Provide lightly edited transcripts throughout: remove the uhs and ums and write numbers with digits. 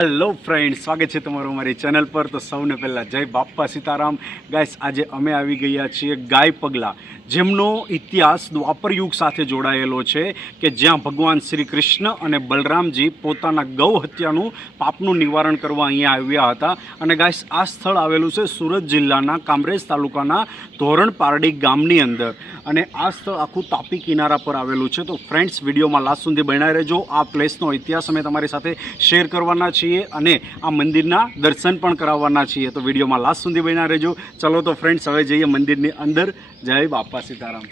Hello friend, સ્વાગત છે તમારું અમારી ચેનલ પર। તો સૌને પહેલાં જય બાપ્પા સીતારામ। ગાઈસ, આજે અમે આવી ગયા છીએ ગાય પગલા, જેમનો ઇતિહાસ દ્વાપર યુગ સાથે જોડાયેલો છે કે જ્યાં ભગવાન શ્રી કૃષ્ણ અને બલરામજી પોતાના ગૌ હત્યાનું પાપનું નિવારણ કરવા અહીંયા આવ્યા હતા। અને ગાઈસ, આ સ્થળ આવેલું છે સુરત જિલ્લાના કામરેજ તાલુકાના ધોરણ પારડી ગામની અંદર, અને આ સ્થળ આખું તાપી કિનારા પર આવેલું છે। તો ફ્રેન્ડ્સ, વિડીયોમાં લાસ્ટ સુધી બન્યા રહેજો। આ પ્લેસનો ઇતિહાસ અમે તમારી સાથે શેર કરવાના છીએ અને આ મંદિરના દર્શન પણ કરાવવાના છીએ। તો વિડીયોમાં લાસ્ટ સુધી બન્યા રહેજો। ચલો તો ફ્રેન્ડ્સ, હવે જઈએ મંદિરની અંદર। જય બાપા સીતારામ।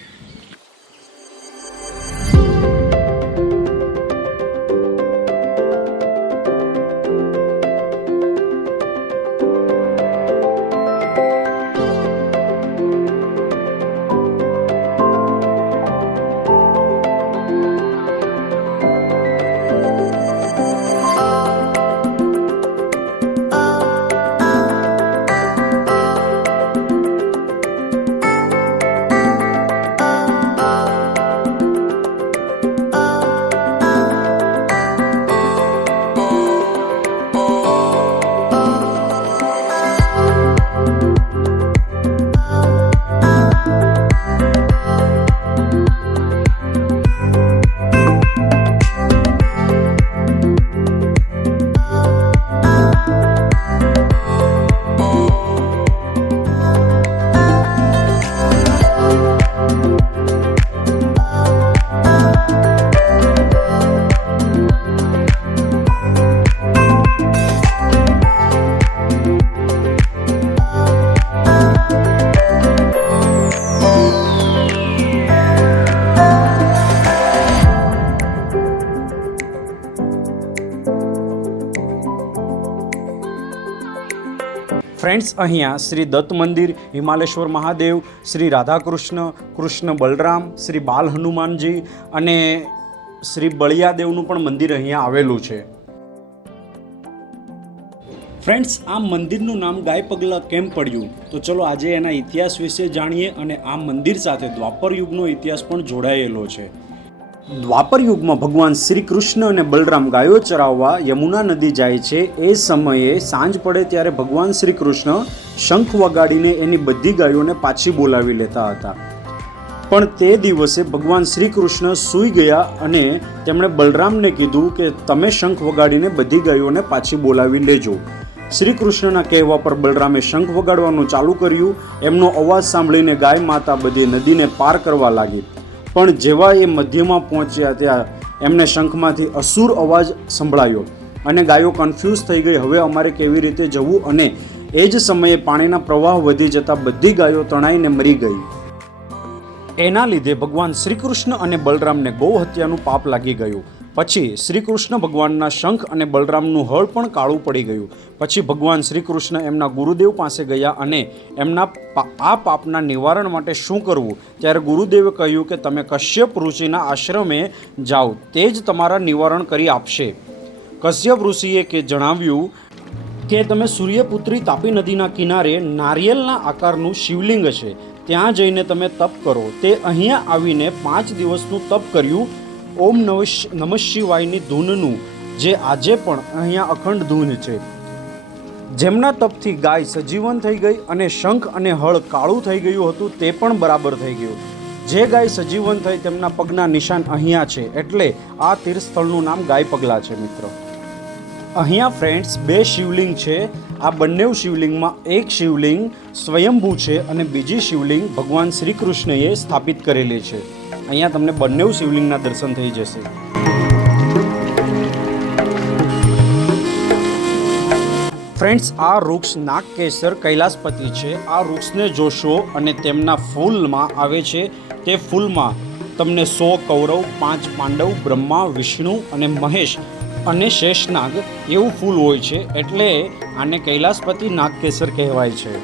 ફ્રેન્ડ્સ, અહીંયા શ્રી દત્ત મંદિર, હિમાલેશ્વર મહાદેવ, શ્રી રાધાકૃષ્ણ, કૃષ્ણ બલરામ, શ્રી બાલ હનુમાનજી અને શ્રી બળિયાદેવનું પણ મંદિર અહીંયા આવેલું છે। ફ્રેન્ડ્સ, આ મંદિરનું નામ ગાય પગલા કેમ પડ્યું, તો ચલો આજે એના ઇતિહાસ વિશે જાણીએ। અને આ મંદિર સાથે દ્વાપર યુગનો ઇતિહાસ પણ જોડાયેલો છે। દ્વાપર યુગમાં ભગવાન શ્રી કૃષ્ણ અને બલરામ ગાયો ચરાવવા યમુના નદી જાય છે। એ સમયે સાંજ પડે ત્યારે ભગવાન શ્રી કૃષ્ણ શંખ વગાડીને એની બધી ગાયોને પાછી બોલાવી લેતા હતા। પણ તે દિવસે ભગવાન શ્રી કૃષ્ણ સૂઈ ગયા અને તેમણે બલરામને કીધું કે તમે શંખ વગાડીને બધી ગાયોને પાછી બોલાવી લેજો। શ્રી કૃષ્ણના કહેવા પર બલરામે શંખ વગાડવાનું ચાલુ કર્યું। એમનો અવાજ સાંભળીને ગાય માતા બધી નદીને પાર કરવા લાગી, પણ જેવા એ મધ્યમાં પહોંચ્યા ત્યાં એમને શંખમાંથી અસુર અવાજ સંભળાયો અને ગાયો કન્ફ્યુઝ થઈ ગઈ, હવે અમારે કેવી રીતે જવું। અને એ જ સમયે પાણીના પ્રવાહ વધી જતા બધી ગાયો તણાઈને મરી ગઈ। એના લીધે ભગવાન શ્રી કૃષ્ણ અને બલરામને ગૌ હત્યાનું પાપ લાગી ગયું। પછી શ્રી કૃષ્ણ ભગવાનના શંખ અને બલરામનું હળ પણ કાળું પડી ગયું। પછી ભગવાન શ્રી કૃષ્ણ એમના ગુરુદેવ પાસે ગયા અને એમના આ પાપના નિવારણ માટે શું કરવું, ત્યારે ગુરુદેવે કહ્યું કે તમે કશ્યપ ઋષિના આશ્રમે જાઓ, તે જ તમારા નિવારણ કરી આપશે। કશ્યપ ઋષિએ જણાવ્યું કે તમે સૂર્યપુત્રી તાપી નદીના કિનારે નારિયેલના આકારનું શિવલિંગ છે, ત્યાં જઈને તમે તપ કરો। તે અહીંયા આવીને 5 દિવસનું તપ કર્યું। ઓમ નમઃ શિવાયની ધૂનનું, જે આજે પણ અહીંયા અખંડ ધૂન છે। જેમના તપથી ગાય સજીવન થઈ ગઈ અને શંખ અને હળ કાળું થઈ ગયું હતું તે પણ બરાબર થઈ ગયું। જે ગાય સજીવન થઈ તેમના પગના નિશાન અહીંયા છે, એટલે આ તીર્થસ્થળનું નામ ગાય પગલા છે। મિત્રો, અહીંયા ફ્રેન્ડ્સ 2 શિવલિંગ છે। આ બંને શિવલિંગમાં એક શિવલિંગ સ્વયંભૂ છે અને બીજી શિવલિંગ ભગવાન શ્રી કૃષ્ણએ સ્થાપિત કરેલી છે। અહીંયા તમને બંને શિવલિંગના દર્શન થઈ જશે। ફ્રેન્ડ્સ, આ વૃક્ષ નાગકેસર કૈલાસપતિ છે। આ વૃક્ષને જોશો અને તેમના ફૂલમાં આવે છે, તે ફૂલમાં તમને 100 કૌરવ, 5 પાંડવ, બ્રહ્મા, વિષ્ણુ અને મહેશ અને શેષનાગ એવું ફૂલ હોય છે, એટલે આને કૈલાસપતિ નાગકેસર કહેવાય છે।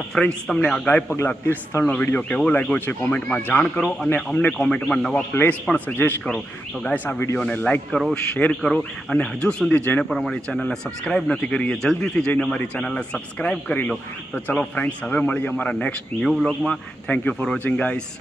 તો ફ્રેન્ડ્સ, તમને આ ગાય પગલા તીર્થ સ્થળનો વિડીયો કેવો લાગ્યો છે કોમેન્ટમાં જાણ કરો, અને અમને કોમેન્ટમાં નવા પ્લેસ પણ સજેસ્ટ કરો. તો ગાઈસ, આ વિડીયોને લાઇક કરો, શેર કરો, અને હજુ સુધી જેણે પણ અમારી ચેનલને સબસ્ક્રાઈબ નથી કરી એ જલ્દીથી જઈને અમારી ચેનલને સબસ્ક્રાઈબ કરી લો. તો ચલો ફ્રેન્ડ્સ, હવે મળીએ અમારા નેક્સ્ટ ન્યૂ વ્લોગમાં. Thank you for watching guys.